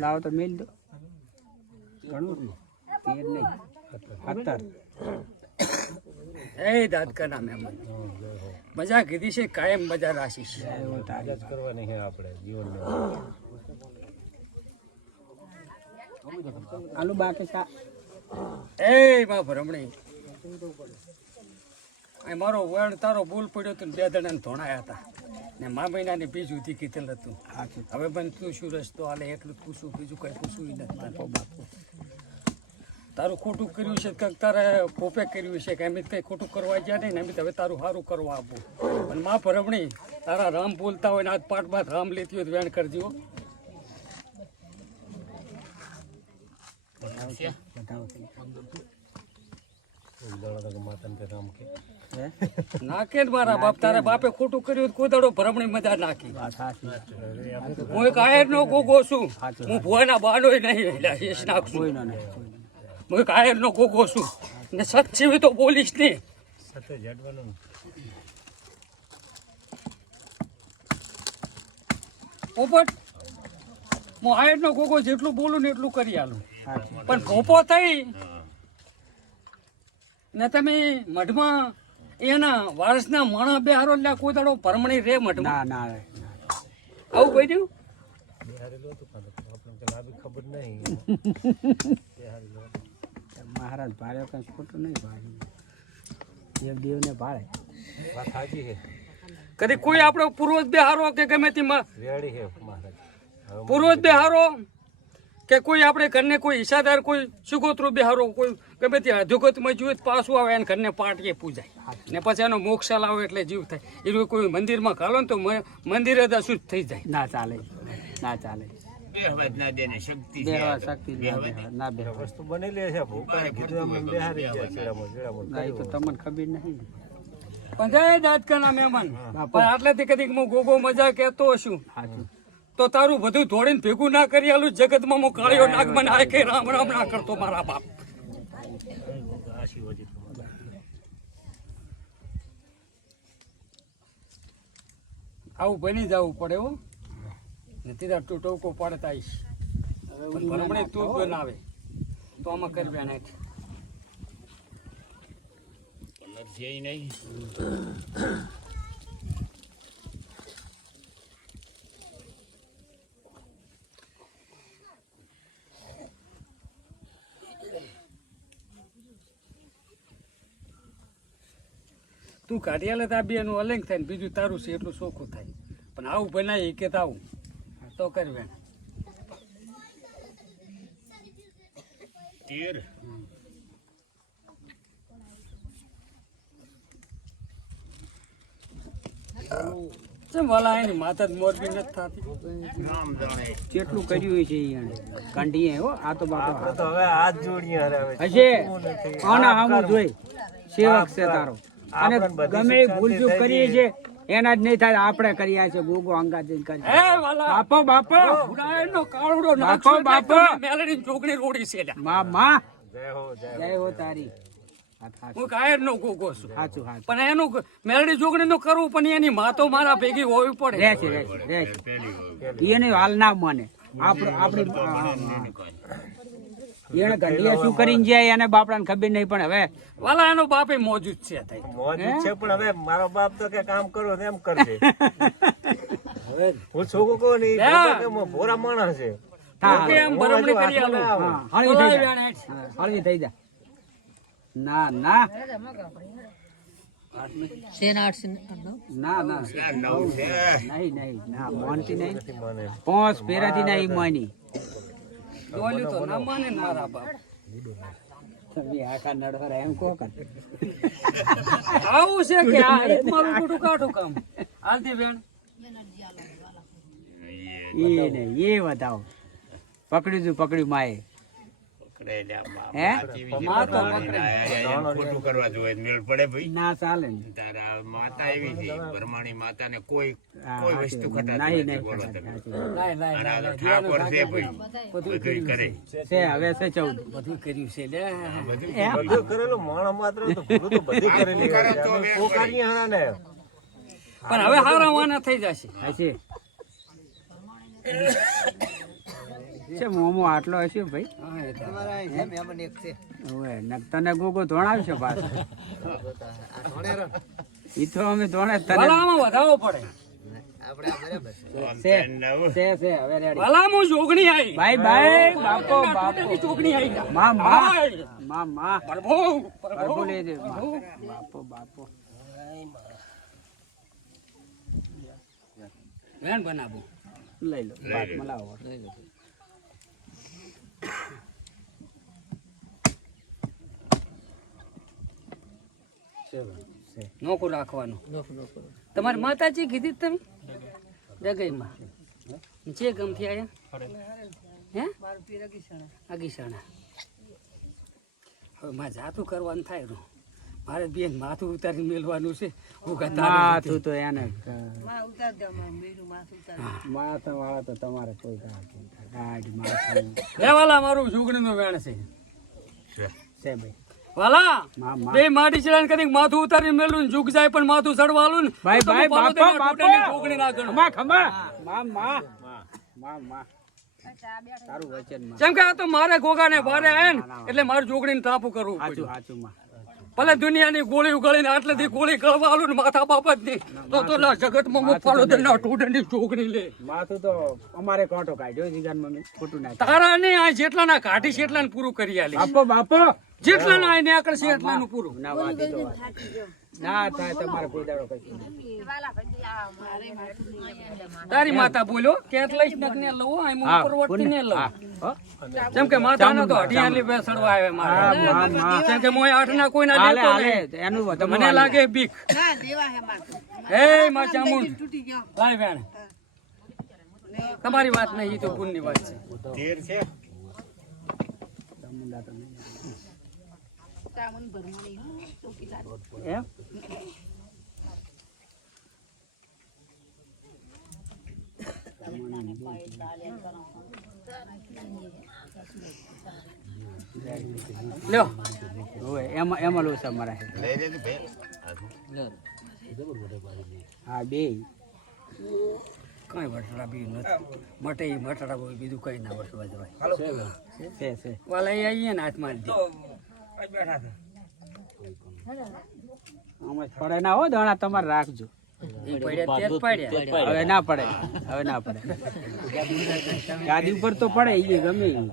લાવો તો મેલ દો ઘણું 13 નહીં 17 એ દાદકા ના મહેમાન મજા કીધી છે કાયમ મજા રાખીશ કરવાની છે આપણે જીવનમાં આલુ બાકી કા એ માં ભરમણી આ મારો વણ તારો બોલ પડ્યો તો 2 જણાને ધોણાયા હતા ને મા મહિનાની બીજું ઉધી કીધેલ હતું હવે પણ તું શું રસ્તો હાલે એટલું પૂછું બીજું કઈ પૂછવું નથી બાપુ તારું ખોટું કર્યું છે કંઈક તારે પોપે કર્યું છે કે એમ કંઈ ખોટું કરવા ગયા નહીં ને એમ હવે તારું સારું કરવા આપવું અને મા ભરમણી તારા રામ બોલતા હોય ને આજ પાઠમાં રામ લેતી હોય તો વેણ કરજો નાખે મારા બાપ તારા બાપે ખોટું કર્યું કોઈ દાડો ભરમણી મજા નાખી હું એક આયર નો ગોગો છું હું ભોયના બાનો નહીં નાખશું હું એક આયર નો ગોગો છું ને સચ્ચી તો બોલીશ નહીં પોપટ હું આયર નો ગોગો જેટલું બોલું ને એટલું કરી આલું પણ ભોપો થઈ ને તમે મઢમાં એના વારસના માણસ બે હારો એટલે કોઈ દાડો ભરમણી રે મઢમાં ના આવું બન્યું ખબર નહીં મહારાજ ભારે કઈ ખોટું નહીં ભારે દેવને ભાડે વાત સાચી છે કદી કોઈ આપણો પૂર્વજ બે હારો કે ગમે તે રેડી છે મહારાજ પૂર્વજ બે હારો કે કોઈ આપણે ઘરને કોઈ હિસ્સાદાર કોઈ સુગોતરો બિહારો કોઈ ગમે તે અધોગતમાં જોઈએ પાછું આવે એને ઘરને પાટીએ પૂજાય ને પછી એનો મોક્ષ લાવે એટલે જીવ થાય એનું કોઈ મંદિરમાં ઘાલો ને તો મંદિરે જ અશુદ્ધ થઈ જાય ના ચાલે વસ્તુ બનેલી છે ભૂકા કીધું અમે બેહારી ગયા છેડામાં એ તો તમને ખબર નહીં પણ જય દાદકાના મહેમાન પણ આટલેથી કદીક હું ગોગો મજા કહેતો છું તો તારું બધું ધોડીને ભેગું ના કરી આલું જગતમાં હું કાળિયો નાગ મને આ કે રામ રામ ના કરતો મારા બાપ આવું બની જવું પડે હો નથી તું ટોકો પડતા આવીશ ભરમણી તું જ બનાવે તો આમાં કરવ્યા નાખ નહીં તું કાઢી લે તા બે એનું અલંગ થાય ને બીજું તારું છે એટલું ચોખ્ખું થાય પણ આવું બનાવી કે આવું તો કરવે વાલા એની માતા જ મોરબી નથી થતી જેટલું કર્યું છે કંઢીએ હો આ તો બાપા તો હવે હાથ જોડીએ હરાવે હશે આના હામું જોઈ સેવક છે તારો અને ગમે ભૂલ ચૂક કરીએ છે એના જ નહીં થાય આપણે કર્યા છે ગોગો અંગા જઈને કરી હે વાલા બાપો ઉડાયનો કાળુડો નાખો બાપો મેલડી ચોકડી રોડી છે માં જય હો તારી હું કાયર નો ગોગો છું સાચું પણ એનું મેલડી ચોકડી નું કરવું પણ એની માતો મારા ભેગી હોવી પડે રહેશે એને હાલ ના માને આપણી એને ગંડિયા શું કરીને જાય એને બાપડાને ખબર નહીં પણ હવે વાલા એનો બાપે મોજૂદ છે મોજૂદ છે પણ હવે મારો બાપ તો કે કામ કરો એમ કરશે હવે હું છોકરો કહું ને ભોરા માણસ છે હળવી થઈ જા ના ના નહીં ના માનતી નહીં 5 ફેરાથી નહીં માની બોલ્યું તો ના માને ને મારા બાપ તમે આખા નડવર એમ કહો કે આવું છે કે આ એક મારું મોટું કાઢું કામ આલતી બેન એ બતાવો પકડ્યું માએ ના ચાલે માતા એવી છે પરમાણી માતા ને કોઈ વસ્તુ ઠાકોર છે બધું કરે છે હવે છે 14 બધું કર્યું છે લે બધું કરેલું માણસ માત્ર તો ભૂલું તો બધી કરેલી પોકારીએ હરા ને પણ હવે હારાવાના થઈ જશે હશે છે મોમો આટલો હશે ભાઈ. હા એ તો. ઓય ને તને ગોગો ધોણાવશે પાછો. ઈ તો અમે ધોણે તને વાલામાં વધાવો પડે. છે હવે રેડી. વાલામાં જોગણી આવી. બાય બાય બાપો બાપો ટોટલી જોગણી આવી. માં માં પ્રભુ પ્રભુ લે દે બાપો બાપો. વેણ બનાવું. લઈ લો બાપ મલાવો. નોકું રાખવાનું. તમારી માતાજી કીધી તમે જગઈમાં જે ગમથી આયા હે આગીસાણા. હવે મારે જાતું કરવાનું થાય ને મારે બેન માથું ઉતારી મેળવાનું છે. માથું તો એને માથા વાળા તો તમારે કોઈ ગાડી માથું વાલા મારું જોગણીનું વેણ છે છે ભાઈ. વાલા માં માં બે માટી ચડાને કદી માથું ઉતારી મેલું જુગ જાય પણ માથું ચડવાલું ને ભાઈ ભાઈ બાપો બાપો જોગણી ના ગણો. ખમા ખમા માં માં માં તારું વચન માં જેમ કે આ તો મારે ગોગાને બારે આયા ને એટલે મારે જોગણીને તાપું કરવું સાચું પડ્યું. સાચું માં ભલે દુનિયાની ગોળી ઉગાડીને આટલેથી ગોળી ગળવાલું ને માથા બાપત નહીં તો ના જગતમાં મુફાળો દે ના ટોડની જોગણી લે. માથું તો અમારે કાંટો કાઢ્યો જીગાન મમ્મી ખોટું ના તારા ને આ જેટલાના કાઢી છે એટલાને પૂરું કરી આલે. બાપો બાપો જેટલાના આઈને આકળ છે એટલાનું પૂરું. ના વાતી તો ના થાય તમારે કોઈ દાડો કઈ તારી માતા બોલ્યો કે લઈશ નક ને લઉં આ હું ઉપરવર્તી ને લઉં. જેમ કે માતાનો તો અઢિયાલી બેસડવા આવે મારે. જેમ કે મોય આઠના કોઈના હાલે દેતો હાલે નહીં. એનું તો મને લાગે બીક. હે માં ચામુંડ ભાઈ બેન તમારી વાત નહીં, એ તો પુણ્યની વાત છે. તેર છે એમ લ્યો હોય એમાં લોસા મરા છે. લઈ લેજો ભાઈ. હા બે કઈ વટડા બી નથી મટે ઈ મટડા હોય બીજું કઈ ના વટવા જવાય. છે વાલા એ આવીએ ને હાથમાં જ દે. આમાં પડે ના હો દાણા તમારે રાખજો. ઈ પડ્યા તે જ પાડ્યા. હવે ના પડે હવે ના પડે. ગાદી ઉપર તો પડે એ ગમે ઈ.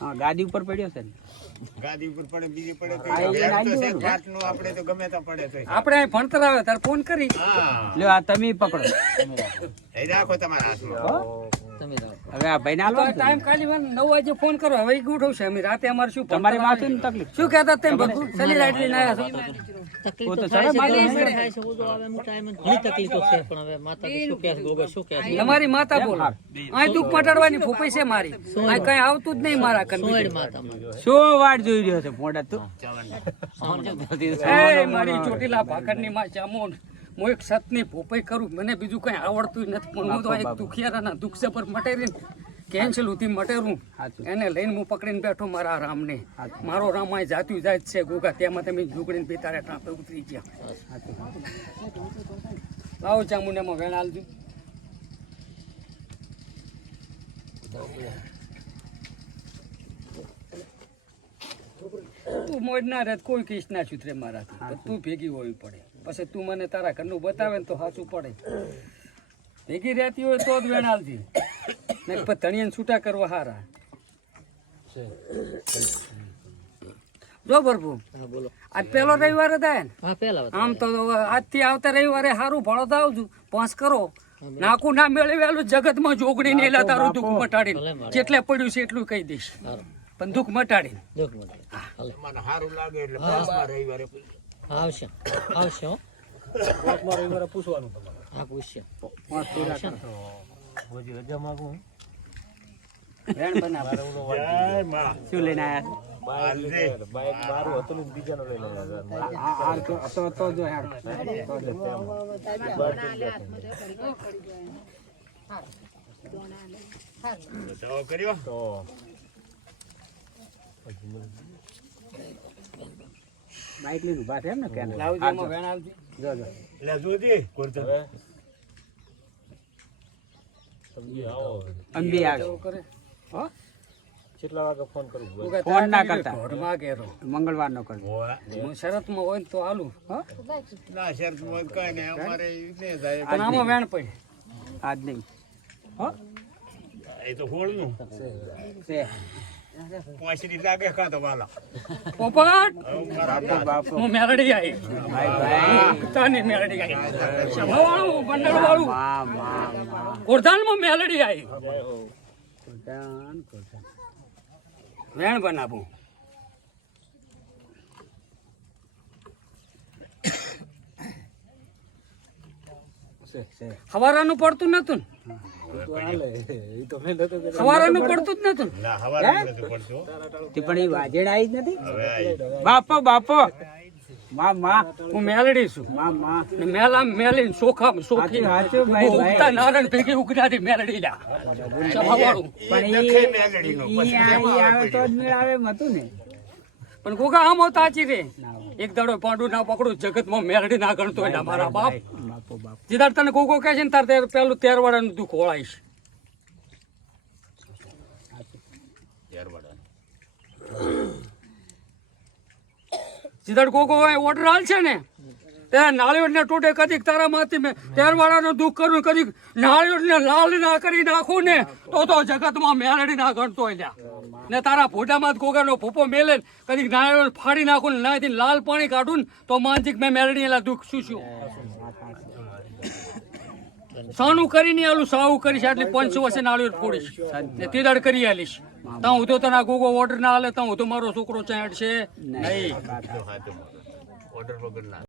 હા ગાદી ઉપર પડ્યો છે ને ગાદી ઉપર પડે બીજી પડે તો આ એ નાઈ છે દેવાનું. ઘાટનું આપણે તો ગમે તો પડે તો આપણે અહીં ભણતર આવે તાર ફોન કરી. હા લ્યો આ તમે પકડો. એ રાખો તમારા હાથમાં. હવે આ ભાઈ ના તો લો ટાઈમ કાઢી 9 વાગે ફોન કરો. હવે ઈ ઉઠવશે અમે રાતે અમારે શું તમારી માથું ની તકલીફ શું કહેતા તેમ ભગુ સલી લાઈટ લઈને આવ્યા છો. ઓ તો ચડે માથું. તમારી માતા બોલો અહીં દુઃખ મટાડવાની ફૂફાઈ છે મારી. અહીં કઈ આવતું જ નહીં મારા કન. શું વાટ જોઈ રહ્યો છે મોઢા તું. એ મારી ચોટીલા ભાકરની માં ચામુંડ હું એક સતની ભોપાઈ કરું. મને બીજું કઈ આવડતું નથી પણ હું તો એક દુખિયારાના દુઃખ છે પર મટેરીને કેન્સલ ઉધી મટેરું એને લઈને હું પકડીને બેઠો મારા રામને. મારો રામ અહીં જાતું જાય જ છે ગોગા તેમાં તમે ઝૂકડીને પિતારે ટાંપે ઉતરી ગયા. આવો ચામુંડ એમાં વેણ આલજો. તું મોજ ના રહે કોઈ કીશ ના છૂતરે મારાથી. તો તું ભેગી હોવી પડે. પછી તું મને તારા ઘરનું બતાવે ને તો સાચું પડે. ભેગી રહેતી હોય તો જ વેણાલથી ને ધણીને છૂટા કરવા હારા. જો પ્રભુ આજ પેલો રવિવાર થાય ને આમ તો આજથી આવતા રવિવારે સારું ભણો તો આવજો 5 કરો. નાકું ના મેળવેલું જગતમાં જોગડી ને એલા તારું દુઃખ મટાડીને જેટલે પડ્યું છે એટલું કહી દઈશ પણ દુઃખ મટાડીને. મને સારું લાગે એટલે પાંચમા રવિવારે આવશે આવશે હો. રવિવારે પૂછવાનું તમારે. હા પૂછશે. ભોજી રજા માંગુ વેણ બનાવે. જય માં. શું લઈને આયા બાઈક મારું હતું ને બીજાનો લઈને આવ્યા. તો જો યાર તો કર્યો તો બાઈક લઈને ઉભા છે એમ ને કે લાવજો એમાં વેણ આવજો. જો જો એટલે જોજી કરતો અંબી આવે કરે હો કેટલા વાગે ફોન કરું તું કાંઈ ફોન ના તારા કરતા. ઘરમાં ઘેરો. મંગળવાર નો કરજો હું શરતમાં હોય ને તો હાલું હો ના શરતમાં કઈ નહીં અમારે ઈ નહીં થાય. પણ આમાં વેણ પડી આજ નહીં હો એ તો હોળનું છે પાંચરી લાગે કાં તો વાલા પોપટ બાપો બાપો હું મેલડી આવી ભાઈ ભાઈ તાની મેલડી આવી સભાવાળું બંડળવાળું વાહ વાહ વાહ કોરધાનમાં મેલડી આવી કુરધાન, કુરધાન. વેણ બનાવું છે છે હવારાનું પડતું નતું ને? હવારાનું પડતું જ નતું ને? ના હવારે નથી પડતો તે પણ એ વાજેડ આવી જ નથી હવે આઈ. બાપો બાપો માં માં હું મેલડી છું માં માં ને મેલા મેલીને સોખા સોખી સાચું ભાઈ, ભાઈ. ઉગતા નારણ ભેગી ઉગડાથી મેલડી લા સભાવાળું પણ દેખાય મેલડીનો. ઈ આવે તો જ મેળ આવે એમ હતું ને પણ ગોગા આમ તાચી રે એક દાડો પાંડુ ના પકડું જગતમાં મેલડી ના ગણતો હોય ને મારા બાપ બાપો બાપો જીદાર તને ગોગો કહે છે ને તાર પેલું 13 વાળાનું દુઃખ હોળાઈશ ત્યારબાદ જીદાર ગોગો ઓર્ડર હાલ છે ને ત્યારે નાળિયેરને ટોટે કદીક તારામાંથી મેં 13 વાળાનું દુઃખ કરું કદીક નાળિયેરને લાલ ના કરી નાખું ને તો જગતમાં મેલડી ના ગણતો હોય લ્યા. ને તારા ફોટામાં જ ગોગાનો ફૂફો મેલે ને કદીક નાળિયેર ફાડી નાખું ને નાથી લાલ પાણી કાઢું ને તો માનસિક મેં મેલડી એલા દુઃખ શું સાનું કરીને આલું સાવું કરીશ એટલે 500 વર્ષે નાળિયેર ફોડીશ ને તીદાડ કરી આલીશ ત્યાં હું તો તને ગોગો ઓર્ડર ના હાલે ત્યાં હું તો મારો છોકરો ચાંડ છે નહીં ઓર્ડર વગર ના